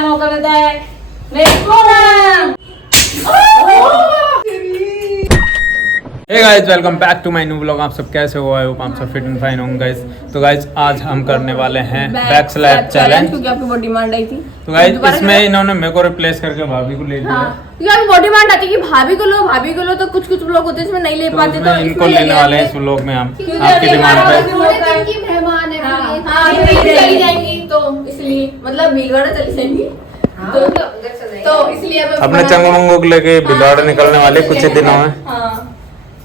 पहला मौका मिलता है मेरे को ना। Hey guys, welcome back to my new vlog. आप सब कैसे हो? आई होप आप सब फिट एंड फाइन होंगे गाइस। तो गाइस आज हम करने वाले हैं बैक स्लैप चैलेंज, क्योंकि आपकी बॉडी डिमांड आई थी। तो गाइस इसमें इन्होंने मेरे को रिप्लेस करके भाभी को ले लिया। क्योंकि आपकी बॉडी डिमांड आती है कि भाभी को लो, तो कुछ लोग होते हैं इसमें नहीं ले पाते, तो इनको लेने वाले हैं इस व्लॉग में हम आपकी डिमांड पे। मेहमान है चली जाएंगी, तो इसलिए मतलब भीलवाड़ा चली जाएंगी, तो इसलिए अपने चंगमंगो को लेके भिलवाड़ा निकलने वाले कुछ ही दिनों में।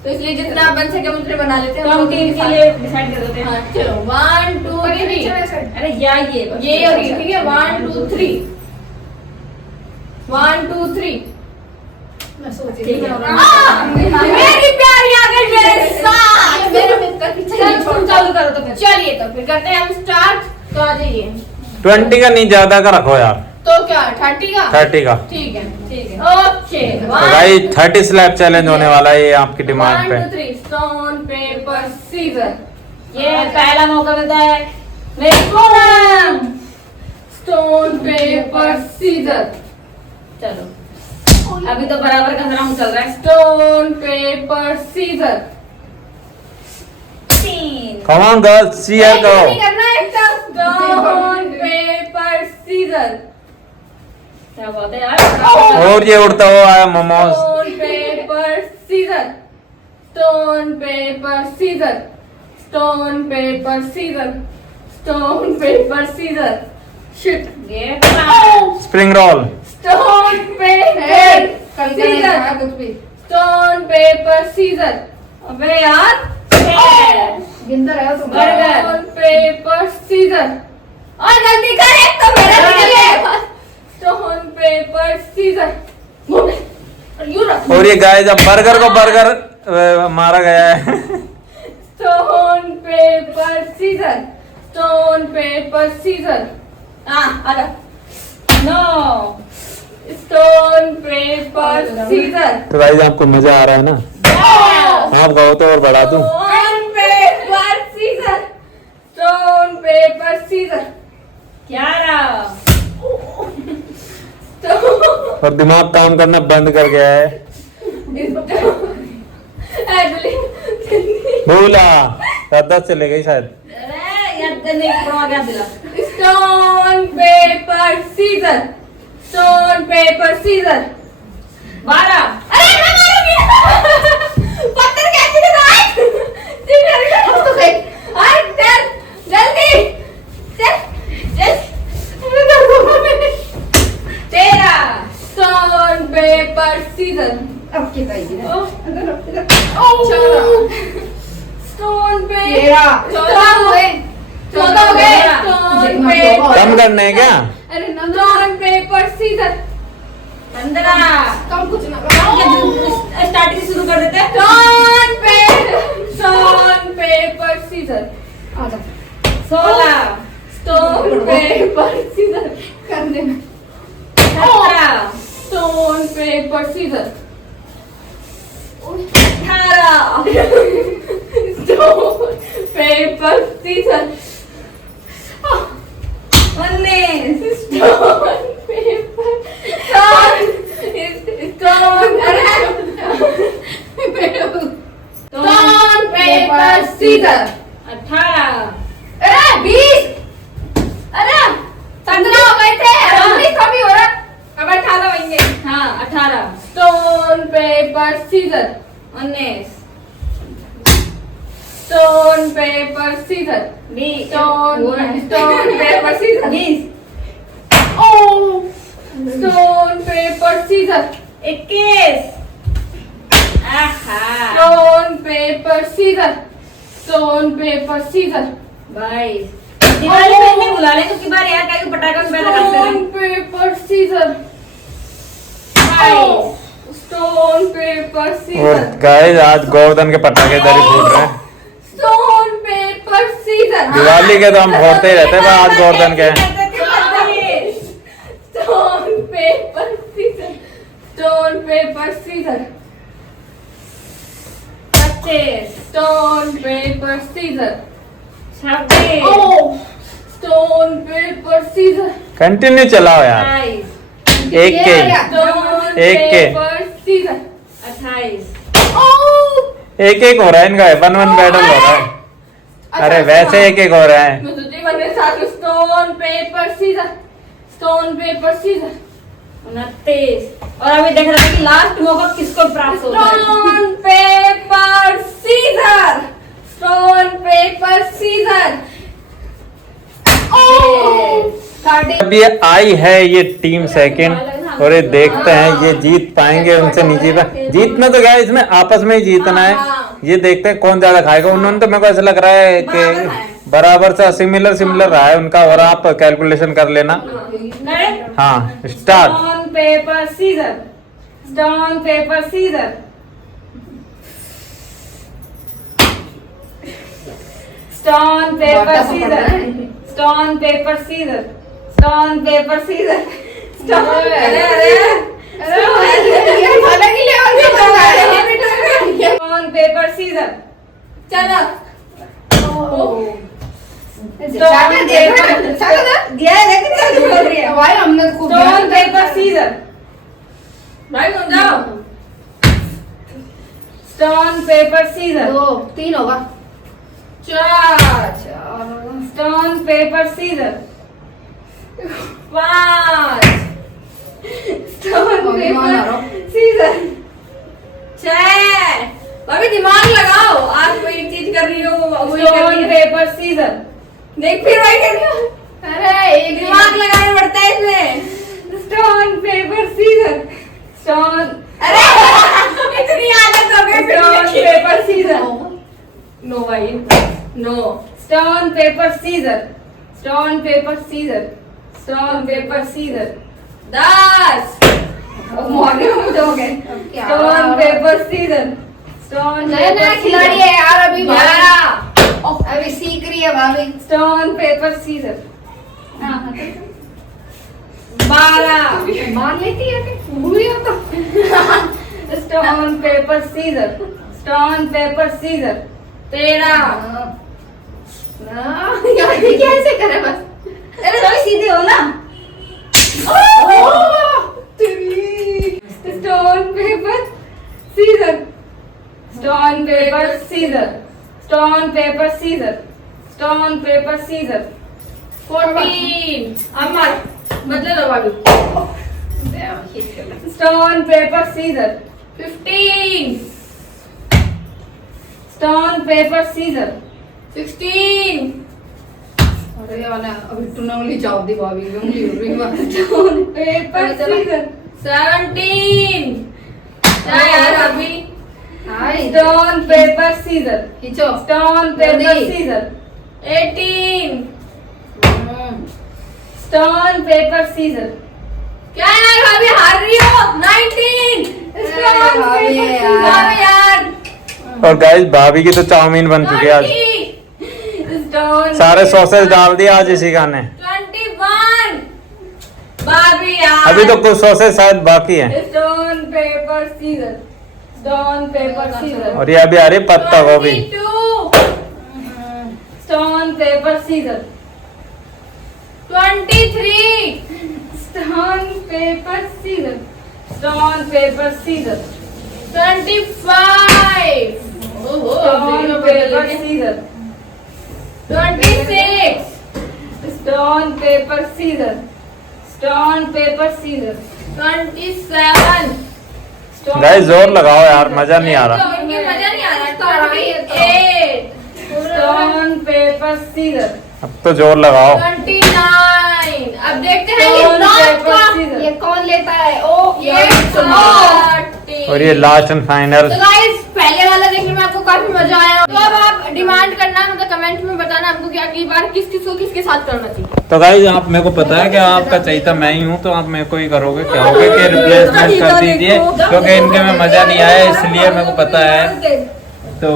तो इसलिए जितना बन सके उतने बना लेते हैं। हम टीम के लिए डिसाइड कर देते हैं। चलो 1 2 3। अरे यार ये और ये ठीक है। 1 2 3 1 2 3। मैं सोच ठीक है। मेरी प्यारी आ गई मेरे साथ। मेरे मित्र की चल तुम चालू करो तो फिर। चलिए तो फिर करते हैं हम स्टार्ट। तो आ जाइए। 20 का नहीं, ज्यादा का रखो यार। तो क्या 30 का? 30 का ठीक है। ओके। तो भाई 30 स्लैप चैलेंज होने वाला है ये आपकी डिमांड पे। 1 2 3 स्टोन पेपर सीजर। ये पहला मौका मिलता है मेरे को ना। Stone paper scissor. चलो अभी तो बराबर का राउंड चल रहा है। Stone paper scissor. 3 come on girls, share करो। करना है स्टोन पेपर सीजर। क्या बात है यार। और ये उड़ता हुआ है momos. Stone paper scissor. Stone paper scissor. Stone paper scissor. Stone paper scissor. Shit. ये spring roll. Stone paper scissor. Stone paper scissor. अबे यार गिनता रहो तुम। Stone paper scissor. और जल्दी कर, एक तो मेरा निकल गया। Stone paper scissor. और ये गाइस अब बर्गर को बर्गर मारा गया है। Stone paper scissor. Stone paper scissor. आजा। नो। Stone paper scissor. तो गाइस आपको मजा आ रहा है ना? आप कहो तो और बढ़ा दूं। Stone paper scissor. Stone paper scissor. क्या रहा? और दिमाग काम करना बंद कर गया है। भूला 10 चले गई शायद। अरे यार नहीं पड़ा गया दिला। Stone paper scissor. Stone paper scissor. 12। अरे मैं मारूंगी। पत्थर कैसे जल्दी चल। 13। Stone paper scissor. अब क्या चाहिए? स्टोन पे 14 हो गए। 14 हो गए। Stone paper. कम करने हैं क्या? अरे स्टोन पेपर सीजर। 15। कम कुछ ना। स्टार्टिंग से शुरू कर देते हैं। Stone paper scissor. 16। Stone paper scissor. कर देना। 17। Stone paper scissor. 18। Stone paper scissor. 19। Stone paper stone paper scissor. 18। अरे 20। अरे 15 हो गए थे। 19 अभी हो रहा। अब 18 होंगे। हाँ 18। Stone paper scissor. 19। Stone paper scissor. 20। Stone paper scissor. 20। Stone paper scissor. 21। आहा। Stone paper scissor. Stone paper scissor. 22। Diwali में नहीं बुला ले तो की बार यार क्या पटाखा में पैदा करते स्टोन हैं। Paper scissor. 22। स्टोन पेपर और सीजर। गाइस आज गोवर्धन के पटाखे इधर ही फूट रहे हैं। Stone paper scissor. दिवाली के तो हम फोड़ते ही रहते हैं, पर आज गोवर्धन के। Stone paper scissor. Stone paper scissor. 25। Stone paper scissor. 26। Stone paper scissor. Continue चलाओ यार। 28 एक के स्टोन एक के। Paper scissor. 28 एक हो रहा है इनका, 1-1 बैटल हो रहा है। अरे वैसे एक हो रहा है। मैं तुझे बने साथ stone paper scissor, stone paper scissor. 29 और अभी देख रहे हैं कि लास्ट मौका किसको प्राप्त होता है। Stone paper scissor, stone paper scissor. अभी आई है ये टीम सेकंड और ये देखते हैं ये जीत पाएंगे उनसे नहीं जीता। जीतना तो क्या है, इसमें आपस में ही जीतना है। ये देखते हैं कौन ज्यादा खाएगा। उन्होंने तो मेरे को ऐसा लग रहा है कि बराबर सा सिमिलर रहा है उनका। और आप कैलकुलेशन कर लेना। हाँ start. Stone paper scissor, stone paper scissor. Stone paper scissor, stone paper scissor, stone paper scissor. Stone paper scissor. चलो स्टोन पेपर सीजर। भाई सुन जाओ। Stone paper scissor. 3 होगा। 4 stone paper scissor. 5 stone paper scissor. 6। भाभी दिमाग लगाओ, आप कोई एक चीज कर रही हो वही कर स्टोन रही है। Paper scissor. देख फिर वही कर रही हो। अरे एक दिमाग लगाना पड़ता है इसमें। Stone paper scissor. स्टोन अरे इतनी आदत हो गई स्टोन पेपर सीजर। नो भाई no. Stone paper scissor. Stone paper scissor. Stone paper scissor. 10। Morning में तो हो गए। Stone paper scissor. स्टोन नया खिलाड़ी है यार अभी 11। अभी सीख रही है भाभी। Stone paper scissor. 12। मान लेती है कि भूल गया तो। Stone paper scissor. Stone paper scissor. 13। यार ये कैसे करे बस। अरे तो सीधे हो ना। Stone paper scissor. Stone paper scissor. Stone paper scissor. Stone paper scissor. 14। अमर बदल लो भाभी। Stone paper scissor. 15। Stone paper scissor. 16। अरे ये वाला अभी तूने उंगली चाप दी भाभी की उंगली उड़ रही है। Stone paper scissor. 17। क्या यार अभी हाय स्टोन पेपर सीजर। खींचो। Stone paper scissor. 18। Stone paper scissor. क्या यार भाभी हार रही हो। 19। स्टोन भाभी पेपर यार। सीजर। भाभी यार और गाइस भाभी की तो चाउमीन बन चुकी है आज। 20। स्टोन सारे सॉसेज डाल दिए आज इसी खाने। 21। भाभी यार अभी तो कुछ सॉसेज शायद बाकी है। Stone paper scissor. Stone paper scissor. और ये अभी आ रही है पत्ता गोभी। 22। Stone paper scissor. 23। Stone paper scissor. Stone paper scissor. 25। Stone paper scissor. 26। Stone paper scissor. Stone paper scissor. 27। Guys जोर लगाओ यार, मजा नहीं आ रहा। इनके मजा नहीं आ रहा। 28। Stone paper scissor. अब तो जोर लगाओ। 29। अब देखते हैं ये स्टोन लास्ट पेपर का। सीजर। ये कौन लेता है? ओ ये 30। और ये लास्ट एंड फाइनल। तो गाइस पहले वाला देखने में आपको काफी मजा आया। तो अब आप डिमांड करना, मतलब कमेंट में बताना आपको कि अगली बार किस किस को किसके साथ करना चाहिए। तो गाइस आप मेरे को पता है कि आपका चहिता मैं ही हूँ, तो आप मेरे को ही करोगे क्या होगे कि रिप्लेसमेंट कर दीजिए, क्योंकि इनके में मजा नहीं आया इसलिए मेरे को पता है। तो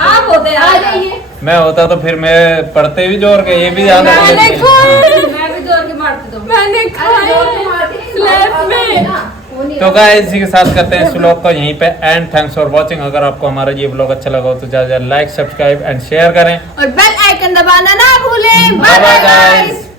आप होते हैं आ जाइए। मैं होता तो फिर मैं पढ़ते भी जोर के, ये भी ज्यादा मैंने बोलते हैं। खाया। मैं भी जोर के मारती हूँ। मैंने अरे जोर से मारती नहीं, स्लैब और में। ना, तो गाइस इसी के साथ करते हैं इस व्लॉग को यहीं पे एंड थैंक्स फॉर वॉचिंग। अगर आपको हमारा ये व्लॉग अच्छा लगा हो तो ज्यादा लाइक सब्सक्राइब एंड शेयर करें और बेल आइकन दबाना ना भूलें। Bye bye bye bye guys.